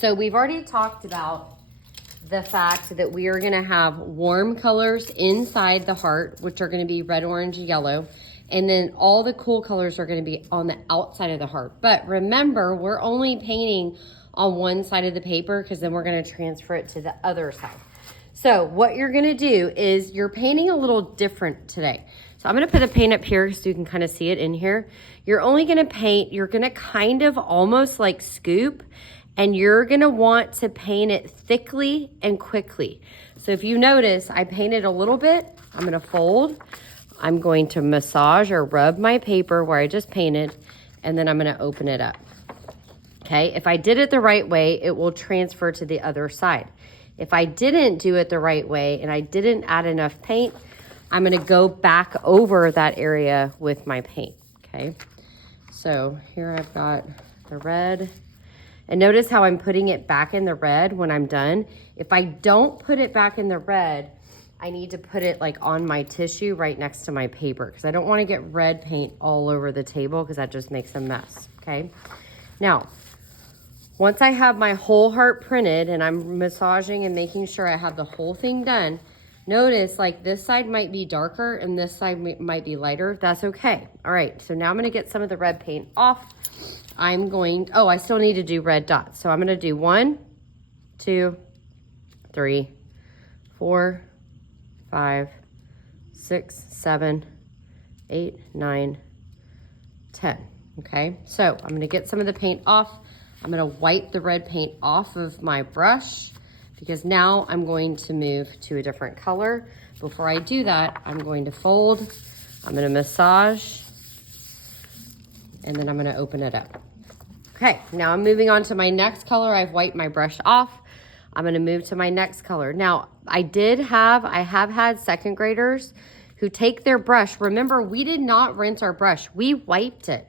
So we've already talked about the fact that we are gonna have warm colors inside the heart, which are gonna be red, orange, yellow. And then all the cool colors are gonna be on the outside of the heart. But remember, we're only painting on one side of the paper because then we're gonna transfer it to the other side. So what you're gonna do is you're painting a little different today. So I'm gonna put the paint up here so you can kind of see it in here. You're only gonna paint, you're gonna kind of almost like scoop, and you're gonna want to paint it thickly and quickly. So if you notice, I painted a little bit, I'm gonna fold, I'm going to massage or rub my paper where I just painted, and then I'm gonna open it up. Okay, if I did it the right way, it will transfer to the other side. If I didn't do it the right way and I didn't add enough paint, I'm gonna go back over that area with my paint, okay? So here I've got the red. And notice how I'm putting it back in the red when I'm done. If I don't put it back in the red, I need to put it like on my tissue right next to my paper because I don't wanna get red paint all over the table because that just makes a mess, okay? Now, once I have my whole heart printed and I'm massaging and making sure I have the whole thing done, notice like this side might be darker and this side might be lighter. That's okay. All right, so now I'm gonna get some of the red paint off. I still need to do red dots. So I'm gonna do 1, 2, 3, 4, 5, 6, 7, 8, 9, 10. Okay, so I'm gonna get some of the paint off. I'm gonna wipe the red paint off of my brush because now I'm going to move to a different color. Before I do that, I'm going to fold, I'm gonna massage, and then I'm gonna open it up. Okay, now I'm moving on to my next color. I've wiped my brush off. I'm gonna move to my next color. Now, I have had second graders who take their brush. Remember, we did not rinse our brush, we wiped it.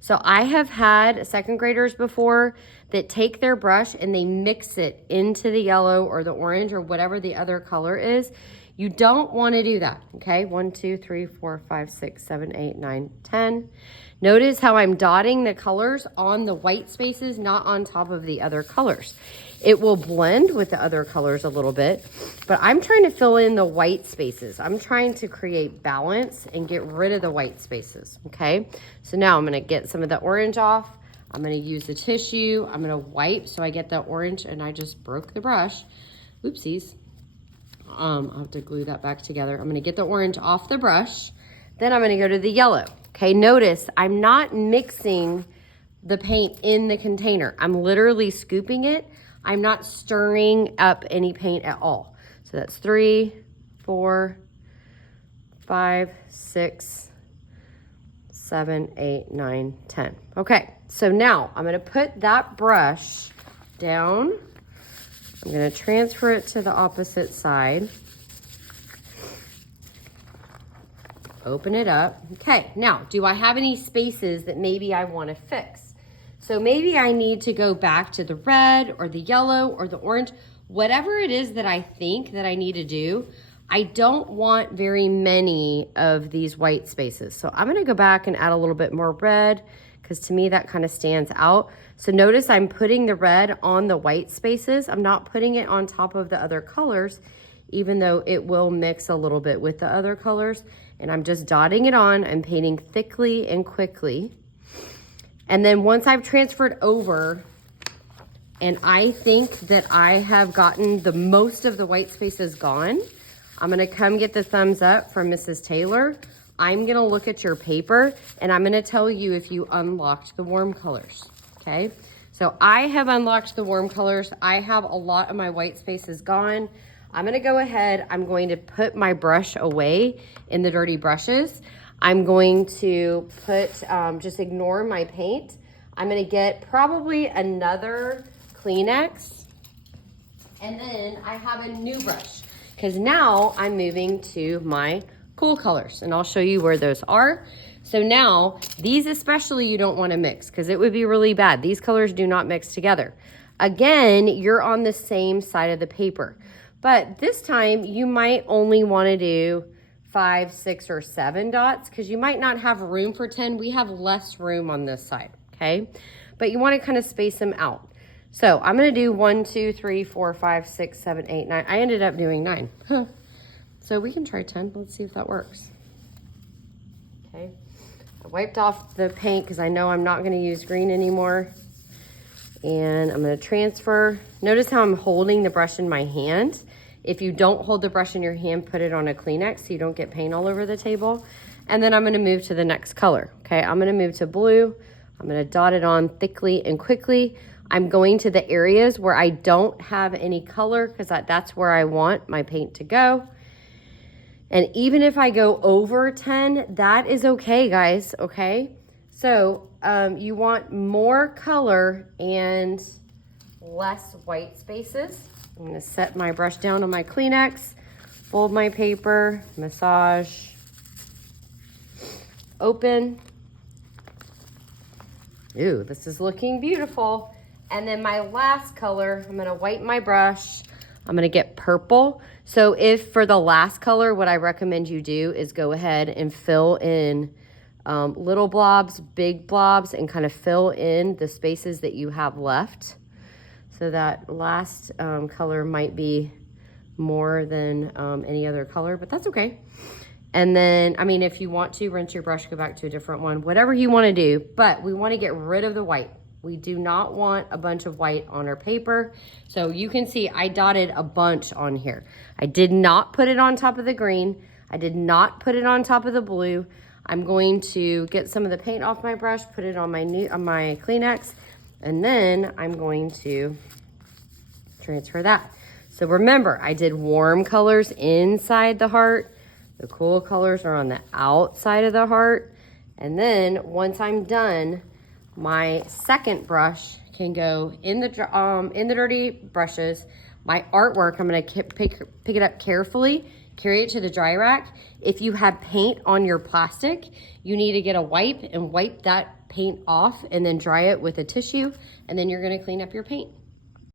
So I have had second graders before that take their brush and they mix it into the yellow or the orange or whatever the other color is. You don't want to do that, okay? 1, 2, 3, 4, 5, 6, 7, 8, 9, 10. Notice how I'm dotting the colors on the white spaces, not on top of the other colors. It will blend with the other colors a little bit, but I'm trying to fill in the white spaces. I'm trying to create balance and get rid of the white spaces, okay? So now I'm gonna get some of the orange off. I'm gonna use the tissue. I'm gonna wipe so I get the orange, and I just broke the brush. Oopsies. I'll have to glue that back together. I'm gonna get the orange off the brush. Then I'm gonna go to the yellow. Okay, notice I'm not mixing the paint in the container. I'm literally scooping it. I'm not stirring up any paint at all. So that's 3, 4, 5, 6, 7, 8, 9, 10. Okay, so now I'm gonna put that brush down. I'm gonna transfer it to the opposite side. Open it up. Okay, now, do I have any spaces that maybe I wanna fix? So maybe I need to go back to the red or the yellow or the orange, whatever it is that I think that I need to do. I don't want very many of these white spaces. So I'm gonna go back and add a little bit more red because to me that kind of stands out. So notice I'm putting the red on the white spaces. I'm not putting it on top of the other colors, even though it will mix a little bit with the other colors. And I'm just dotting it on. I'm painting thickly and quickly. And then once I've transferred over and I think that I have gotten the most of the white spaces gone, I'm gonna come get the thumbs up from Mrs. Taylor. I'm gonna look at your paper and I'm gonna tell you if you unlocked the warm colors, okay? So I have unlocked the warm colors. I have a lot of my white spaces gone. I'm gonna go ahead, I'm going to put my brush away in the dirty brushes. I'm going to put, just ignore my paint. I'm gonna get probably another Kleenex. And then I have a new brush because now I'm moving to my cool colors and I'll show you where those are. So now these especially you don't wanna mix because it would be really bad. These colors do not mix together. Again, you're on the same side of the paper. But this time you might only wanna do 5, 6, or 7 dots because you might not have room for 10. We have less room on this side, okay? But you want to kind of space them out. So I'm gonna do 1, 2, 3, 4, 5, 6, 7, 8, 9. I ended up doing 9. So we can try 10. Let's see if that works. Okay. I wiped off the paint because I know I'm not gonna use green anymore. And I'm gonna transfer. Notice how I'm holding the brush in my hand. If you don't hold the brush in your hand, put it on a Kleenex so you don't get paint all over the table. And then I'm gonna move to the next color. Okay, I'm gonna move to blue. I'm gonna dot it on thickly and quickly. I'm going to the areas where I don't have any color because that's where I want my paint to go. And even if I go over 10, that is okay, guys, okay? So you want more color and less white spaces. I'm gonna set my brush down on my Kleenex, fold my paper, massage, open. Ooh, this is looking beautiful. And then my last color, I'm gonna wipe my brush. I'm gonna get purple. So if for the last color, what I recommend you do is go ahead and fill in little blobs, big blobs, and kind of fill in the spaces that you have left. So that last color might be more than any other color, but that's okay. And then, I mean, if you want to rinse your brush, go back to a different one, whatever you want to do, but we want to get rid of the white. We do not want a bunch of white on our paper. So you can see I dotted a bunch on here. I did not put it on top of the green. I did not put it on top of the blue. I'm going to get some of the paint off my brush, put it on my Kleenex, and then I'm going to transfer that. So remember, I did warm colors inside the heart. The cool colors are on the outside of the heart. And then once I'm done, my second brush can go in the dirty brushes. My artwork, I'm gonna pick it up carefully, carry it to the dry rack. If you have paint on your plastic, you need to get a wipe and wipe that paint off and then dry it with a tissue, and then you're gonna clean up your paint.